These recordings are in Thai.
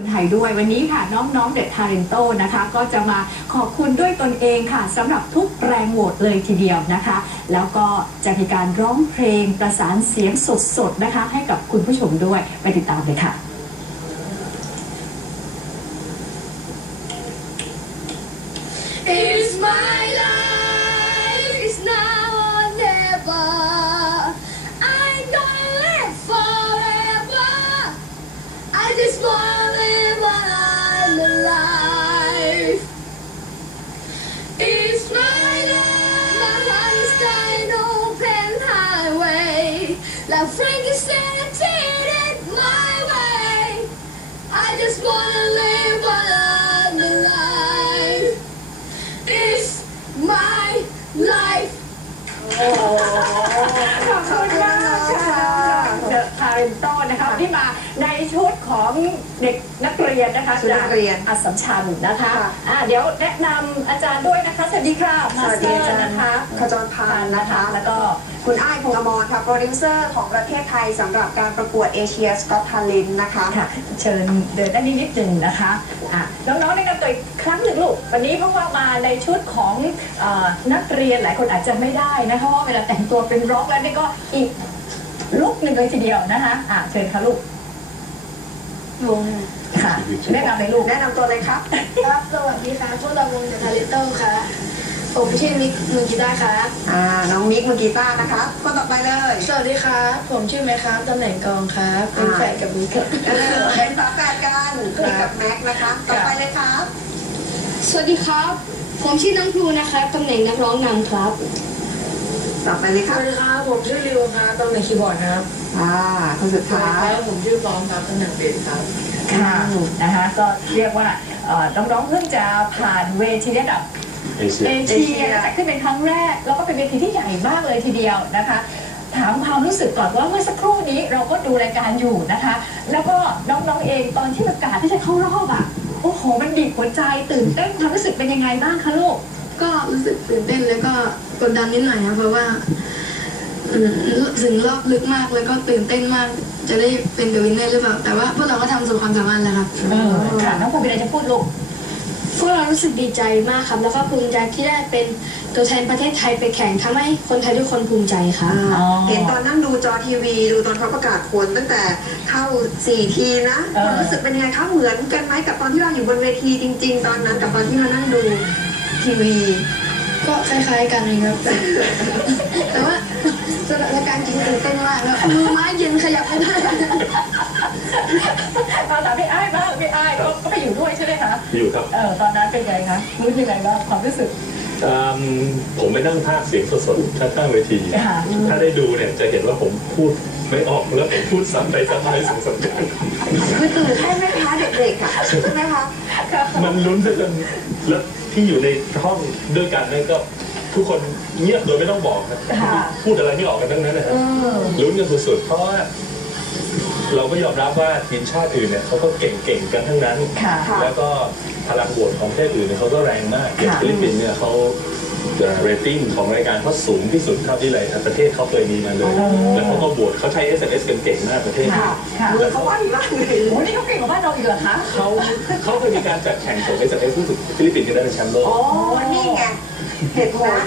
คนไทยด้วยวันนี้ค่ะน้องๆเด็ดทาเลนโตนะคะ ก็จะมาขอบคุณด้วยตนเองค่ะสำหรับทุกแรงโหวตเลยทีเดียวนะคะ แล้วก็จะมีการร้องเพลงประสานเสียงสดๆนะคะ ให้กับคุณผู้ชมด้วยไปติดตามเลยค่ะ It's my highway. Like Frankenstein, take it my way. I just wanna live while I'm alive. It's my life. ขอบคุณมากค่ะเดอะทาเลนโตนะคะที่มาในชุดของเด็กนักเรียนนะคะชุดนักเรียนจากอัสสัมชัญนะคะค่ะ อ่าเดี๋ยวแนะนำอาจารย์ด้วยนะคะ สวัสดีค่ะสวัสดีอาจารย์นะคะขจรพันธ์นะคะ แล้วก็ คุณอ้ายพงษ์อมรค่ะโปรดิวเซอร์ของประเทศไทยสำหรับการประกวดเอเชียสกอตทาเลนนะคะค่ะเชิญเดินด้านนี้นิดหนึ่งนะคะอะน้องๆแนะนำตัวอีกครั้งหนึ่งลูก วันนี้เพราะว่ามาในชุดของเออนักเรียนหลายคนอาจจะไม่ได้นะคะเพราะว่าเวลาแต่งตัวเป็นร็อกแล้วนี่ก็อีกลุกหนึ่งเลยทีเดียวนะคะอะเชิญค่ะลูกวงค่ะแนะนำเลยลูกแนะนำตัวเลยครับ ครับ สวัสดีครับพวกเราวงเดอะทาเลนเตอร์ค่ะ ผมชื่อมิกมือกีตาร์ครับ อ่า น้องมิกมือกีตาร์นะคะคนต่อไปเลย สวัสดีครับ ผมชื่อแม่ครับ ตำแหน่งกองครับ เป็นอ่า แฝดกับมิกครับ เออเป็นฝาแฝดกันมิกกับแม็กนะคะ ต่อไปเลยครับ สวัสดีครับ ผมชื่อน้องพลูนะครับ ตำแหน่งนักร้องนำครับ ต่อไปเลยคสรับ วัสดีครับ ผมชื่อริวครับ ตำแหน่งคีย์บอร์ดครับอ่าคนสุดสวัสท้าดีคยรับผมชื่อฟอมครับ ตำแหน่งเบสครับ ค่ะนะคะก็เรียกว่าเอ่อน้องๆเพิ่งจะผ่านเวทีระดับ เอเชีย เอเชียจัดขึ้นเป็นครั้งแรก แล้วก็เป็นเวทีที่ใหญ่มากเลยทีเดียวนะคะ ถามความรู้สึกก่อนว่าเมื่อสักครู่นี้เราก็ดูรายการอยู่นะคะ แล้วก็น้องๆเองตอนที่ประกาศที่จะเข้ารอบอะโอ้โห มันบีบหัวใจตื่นเต้นความรู้สึกเป็นยังไงบ้างคะลูกก็รู้สึกตื่นเต้นแล้วก็กดดันนิดหน่อยนะเพราะว่าอืมถึงรอบลึกมากแล้วก็ตื่นเต้นมาก จะได้เป็นเดอะวินเนอร์หรือเปล่าแต่ว่าพวกเราก็ทำสุดความสามารถแล้วครับเออค่ะน้องภูมิเป็นอะไรจะพูดลูก พวกเรารู้สึกดีใจมากครับ แล้วก็ภูมิใจที่ได้เป็นตัวแทนประเทศไทยไปแข่งทำให้คนไทยทุกคนภูมิใจครับอ่าอ๋อเห็นตอนนั่งดูจอทีวี ดูตอนเขาประกาศผลตั้งแต่เข้าสี่ทีนะเออความรู้สึกเป็นยังไงคะเหมือนกันไหมกับตอนที่เราอยู่บนเวทีจริง ๆ ตอนนั้นกับตอนที่มานั่งดูทีวี ก็คล้ายๆกันเลยครับแต่ว่าสถานการณ์จริงตื่นเต้นมากแล้วมือไม้เย็นขยับไม่ได้ มาถามพี่อ้ายบ้างพี่อ้ายก็ก็ไปอยู่ด้วยใช่ไหมคะอยู่ครับเออตอนนั้นเป็นไงคะรู้ยังไงบ้างความรู้สึก อืมผมไปนั่งภาคเสียงสดๆข้างๆเวที ค่ะถ้าได้ดูเนี่ยจะเห็นว่าผมพูดไม่ออกแล้วผมพูดซ้ำไปซ้ำมาสองสามครั้งคือตื่นเต้นไหมคะเด็กๆอะใช่ไหมคะมันลุ้นซะจนแล้วที่อยู่ในห้องด้วยกันนั่นก็ทุกคนเงียบโดยไม่ต้องบอกนะค่ะพูดอะไรไม่ออกกันทั้งนั้นนะครับลุ้นกันสุดๆ เพราะว่า เราก็ยอมรับว่าทีมชาติอื่นเนี่ยเขาก็เก่งๆกันทั้งนั้น ค่ะ แล้วก็พลังบวกของประเทศอื่นเนี่ยเขาก็แรงมากอย่างค่ะฟิลิปปินส์เนี่ยเขาเรตติ้งของรายการเขาสูงที่สุดเท่าที่หลายประเทศเขาเคยมีมาเลยแล้วเขาก็บวกเขาใช้ SMS กันเก่งมากประเทศค่ะ ค่ะมือเขาว่างมากเลยโอ้นี่เขาเก่งกว่าบ้านเราอีกเหรอคะ เขาเขาเคยมีการจัดแข่งส่ง SMS รู้สึกฟิลิปปินส์ก็ได้เป็นแชมป์โลก อ๋อ นี่ไง เหตุผล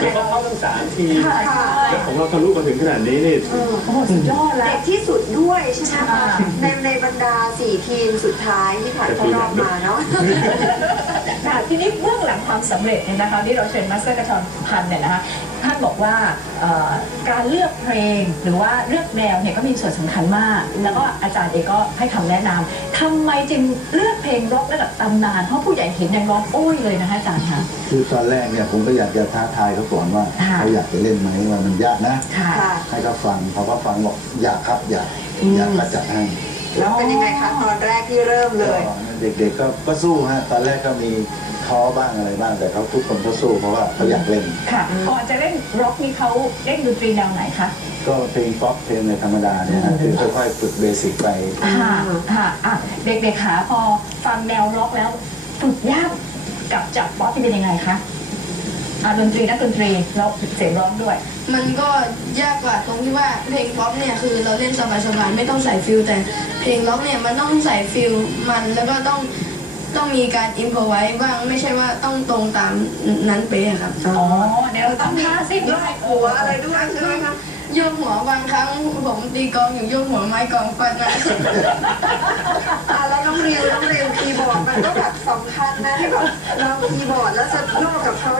แล้วก็เข้าทั้งสามทีมค่ะค่ะแล้วของเราทะลุมาถึงขนาดนี้นี่โอ้โหสุดยอดแล้เด็ว กที่สุดด้วยใช่ไหมค่ะคะในในบรรดาสี่ทีมสุดท้ายที่ผ่านเข้ารอบมาเนาะ ค่ะทีนี้เบื้องหลังความสำเร็จเนี่ยนะคะที่เราเชิญมาสเตอร์กระชอนพันธ์เนี่ยนะคะท่านบอกว่าเอ่อการเลือกเพลงหรือว่าเลือกแนวเนี่ยก็มีส่วนสำคัญมาก แล้วก็อาจารย์เองก็ให้คำแนะนำทำไมจึงเลือกเพลงร็อกระดับตำนานเพราะผู้ใหญ่เห็นยังร้องโอ้ยเลยนะคะอาจารย์คะ คือตอนแรกเนี่ยผมก็อยากจะท้าทายเขาก่อนว่าค่ะ เขาอยากจะเล่นไหมว่ามันยากนะ ค่ะ ค่ะ ให้เขาฟังพอเขาฟังบอกอยากครับอยากอืม อยากก็จัดให้แล้วเป็นยังไงคะตอนแรกที่เริ่มเลย ก็เด็กๆก็ก็สู้ฮะตอนแรกก็มีท้อบ้างอะไรบ้างแต่เขาทุกคนก็สู้เพราะว่าเขาอยากเล่น ค่ะก่อนจะเล่นร็อกนี่เขาเล่นดนตรีแนวไหนคะ ก็เพลงป๊อปเพลงในธรรมดาเนี่ยฮะคือค่อยๆฝึกเบสิกไป ค่ะ ค่ะอะเด็กๆขาพอฟังแนวร็อกแล้วฝึกยากกับจับป๊อปที่เป็นยังไงคะ อะดนตรีนักดนตรีแล้วเสียงร้องด้วย มันก็ยากกว่าตรงที่ว่าเพลงป๊อปเนี่ยคือเราเล่นสบายๆไม่ต้องใส่ฟิลแต่เพลงร็อกเนี่ยมันต้องใส่ฟิลมันแล้วก็ต้องต้องมีการอิมพอไว้บ้างไม่ใช่ว่าต้องตรงตามนั้นเป๊ะครับอ๋อเดี๋ยวต้องท่าสิโยกหัวอะไรด้วยใช่ไหมคะโยกหัวบางครั้งผมตีกลองอยู่โยกหัวไม้กลองฟันนะอะแล้วน้องริวน้องริวคีย์บอร์ดมันก็แบบสำคัญนะที่แบบเราคีย์บอร์ดแล้วจะโยกกับเขา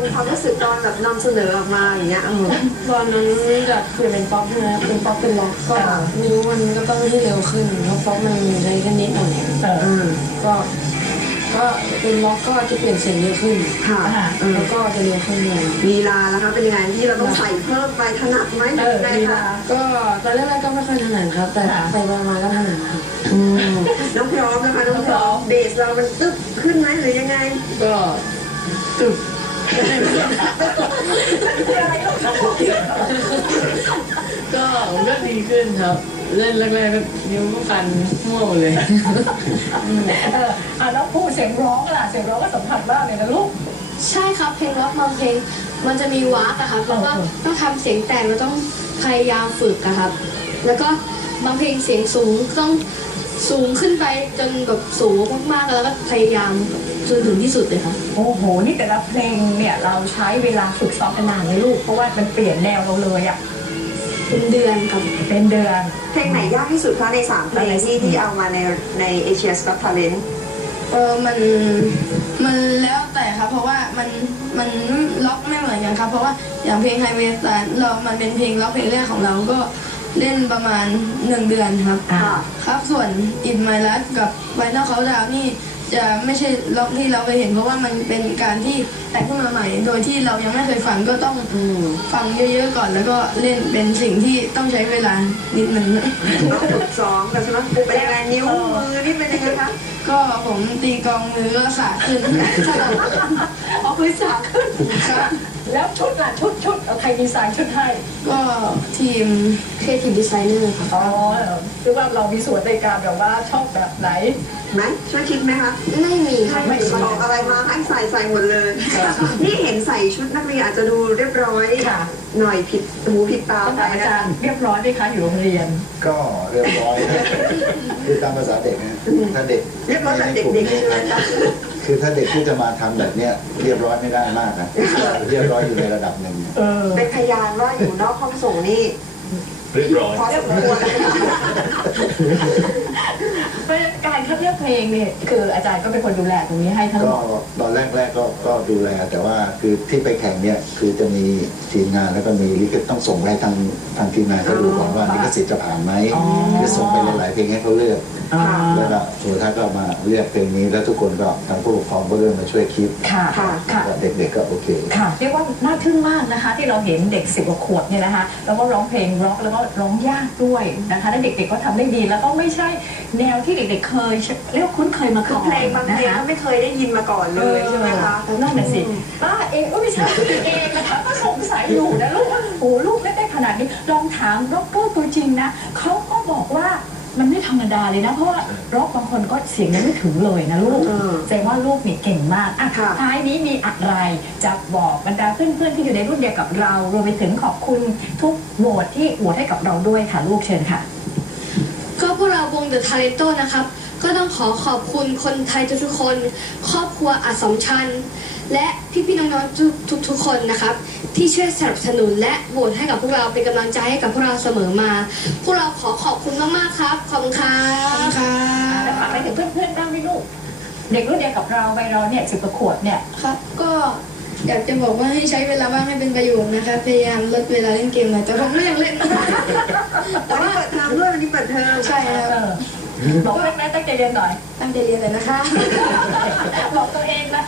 ได้ยังไงอารมณ์ความรู้สึกตอนแบบนำเสนอออกมาอย่างเงี้ยเออตอนนั้นจะเปลี่ยนเป็นป๊อปใช่ไหมเป็นป๊อปเป็นล็อกก็ไม่รู้มันก็ต้องให้เร็วขึ้นเพราะป๊อปมันใช้แค่นิดหน่อยเอออืมก็ก็เป็นล็อกก็จะเปลี่ยนเสียงเยอะขึ้นค่ะอ่าเออแล้วก็จะเร็วขึ้นเลยลีลาแล้วคะเป็นยังไงที่เราต้องใส่เพิ่มไปถนัดไหมเออยังไงลีคะลาก็ตอนแรกๆก็ไม่ค่อยถนัดครับ แต่ค่ะไปมาๆก็ถนัดครับอืมน้องพร้อมนะคะน้องพร้อมเบสเรามันตึ๊บขึ้นไหมหรือยังไงก็ตึบ ก็มันก็ดีขึ้นครับ เล่นแรกๆก็นิ้วก็ฟันมั่วหมดเลย เอออะแล้วพูดเสียงร้องล่ะ เสียงร้องก็สำคัญมากเลยนะลูก ใช่ครับเพลงร็อกบางเพลงมันจะมีวากอะครับแล้วก็เออต้องทำเสียงแต่งเราต้องพยายามฝึกอะครับ แล้วก็บางเพลงเสียงสูงต้องสูงขึ้นไปจนแบบสูงมากๆแล้วก็พยายาม จนถึงที่สุดเลยครับโอ้โห นี่แต่ละเพลงเนี่ยเราใช้เวลาฝึกซ้อมกันนานเลยลูก เพราะว่ามันเปลี่ยนแนวเราเลยอะเป็นเดือนครับเป็นเดือน เพลงไหนยากที่สุดคะในสามเพลงที่ที่เอามาในในเอเชียสก็ทาเลนเออมันมันแล้วแต่ครับ เพราะว่ามันมันล็อกไม่เหมือนกันครับ เพราะว่าอย่างเพลงไฮเวย์สารเรา มันเป็นเพลงล็อกเพลงแรกของเราก็เล่นประมาณหนึ่งเดือนครับอ่าครับส่วนอินไมลัสกับไวนอลเขาดาวนี่ จะไม่ใช่ล็อกที่เราเคยเห็นเพราะว่ามันเป็นการที่แต่งขึ้นมาใหม่ โดยที่เรายังไม่เคยฟังก็ต้องอืมฟังเยอะๆก่อน แล้วก็เล่นเป็นสิ่งที่ต้องใช้เวลานิดนึงต้องฝึกซ้อมกันใช่ไหมเป็นยังไงนิ้วมือนี่เป็นยังไงคะก็ผมตีกลองมือก็สาขึ้นเอาพื้นสาขึ้นครับแล้วชุดล่ะชุดชุดเอาใครดีไซน์ชุดให้ ก็ทีม Creative Designer ครับอ๋อหรือว่าเรามีส่วนในการแบบว่าชอบแบบไหน ไหมช่วยคิดไหมคะไม่มีครับไม่มีบอกอะไรมาให้ใส่ใส่หมดเลย นี่เห็นใส่ชุดนักเรียนอาจจะดูเรียบร้อยค่ะ หน่อยผิดหูผิดตาต้องไปถามอานะจารย์เรียบร้อยไหมคะอยู่โรงเรียน ก็เรียบร้อยคือตามภาษาเด็กนะถ้าเด็กเรียบร้อยแบบเด็กๆใช่ไหมคะคือถ้าเด็กที่จะมาทำแบบเนี้ยเรียบร้อยไม่ได้มากนะเรียบร้อยอยู่ในระดับหนึ่งเออเป็นพยานว่าอยู่นอกห้องส่งนี่เรียบร้อยพอสมควร เพราะฉะนั้นการคัดเลือกเพลงเนี่ยคืออาจารย์ก็เป็นคนดูแลตรงนี้ให้ทั้งหก็มดตอนแรกๆก็ก็ดูแลแต่ว่าคือที่ไปแข่งเนี่ยคือจะมีทีมงานแล้วก็มีลิขสิทธิ์ต้องส่งไปให้ทางทางทีมงานเขาดูก่อนว่าลิขสิทธิ์จะผ่านไหมอ๋อคือส่งไปหลายๆเพลงให้เขาเลือกอ่า แล้วก็สุดท้ายก็มาเลือกเพลงนี้แล้วทุกคนก็ทางผู้ปกครองก็เริ่มมาช่วยคิดค่ะค่ะค่ะแล้วเด็กๆก็โอเคค่ะเรียกว่าน่าทึ่งมากนะคะ ที่เราเห็นเด็กสิบกว่าขวบเนี่ยนะคะแล้วก็ร้องเพลงร็อกแล้วก็ร้องยากด้วยนะคะและเด็กๆก็ทำได้ดีแล้วก็ไม่ใช่แนวที่เด็กๆเคยเรียกว่าคุ้นเคยมาคือก่อนเพลงบางเพลงนะคะก็ไม่เคยได้ยินมาก่อนเลยใช่ไหมคะเออนั่นน่ะสิป้าเองก็ไม่ใช่เองนะคะก็สงสัยอยู่นะลูกว่าโอ้ลูกเล่นได้ขนาดนี้ลองถามร็อกเกอร์ตัวจริงนะเขาก็บอกว่า มันไม่ธรรมดาเลยนะ เพราะว่าร็อกบางคนก็เสียงยังไม่ถึงเลยนะลูกเออแสดงว่าลูกนี่เก่งมากอะค่ะ ท้ายนี้มีอะไรจะบอกบรรดาเพื่อนๆที่อยู่ในรุ่นเดียวกับเรารวมไปถึงขอบคุณทุกโหวตที่โหวตให้กับเราด้วยค่ะลูกเชิญค่ะ ก็พวกเราวง The Talento นะครับ ก็ต้องขอขอบคุณคนไทยทุกๆคน ครอบครัวอัศมชัญและพี่ๆน้องๆทุกทุกๆคนนะครับ ที่ช่วยสนับสนุนและโหวตให้กับพวกเราเป็นกำลังใจให้กับพวกเราเสมอมา พวกเราขอขอบคุณมากๆครับ ขอบคุณครับครัแล้วบฝากไปถึงเพื่อนๆบ้างไหมลูก เด็กรุ่นเดียวกับเราไปเราเนี่ยสิบกว่าขวบเนี่ย ครับ ก็อยากจะบอกว่าให้ใช้เวลาว่างให้เป็นประโยชน์นะครับพยายามลดเวลาเล่นเกมหน่อยแต่ผมไม่อยากเล่นวันนี้เปิดเทอมด้วยวันนี้เปิดเทอมใช่คเอรับอ บอกเพื่อนแม่ตั้งใจเรียนหน่อย ตั้งใจเรียนเลยนะคะ บอกตัวเองนะ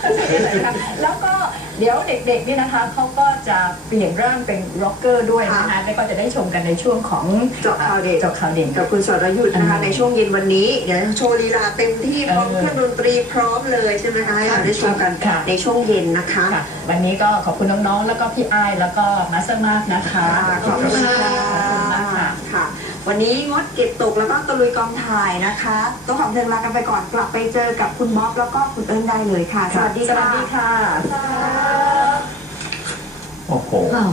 แล้วก็เดี๋ยวเด็กๆนี่นะคะเขาก็จะเปลี่ยนร่างเป็นร็อกเกอร์ด้วยนะคะแล้วก็จะได้ชมกันในช่วงของเจาะข่าวเด็กเจาะข่าวเด่นกับคุณสรยุทธ์นะคะอืมในช่วงเย็นวันนี้เดี๋ยวโชว์ลีลาเต็มที่พร้อมเออเครื่องดนตรีพร้อมเลยใช่ไหมคะให้เราได้ชมกันค่ะในช่วงเย็นนะคะค่ะวันนี้ก็ขอบคุณน้องๆ แล้วก็พี่อ้ายแล้วก็มาสเตอร์มากนะคะค่ะขอบคุณค่ะขอบคุณมากค่ะค่ะ วันนี้งดเก็บตกแล้วก็ตะลุยกองถ่ายนะคะต้องขอบเพลงลากันไปก่อนกลับไปเจอกับคุณบ๊อบแล้วก็คุณเอิญได้เลยค่ะ สวัสดีสวัค่ะสดีค่ะ โอ้โหอ๋อ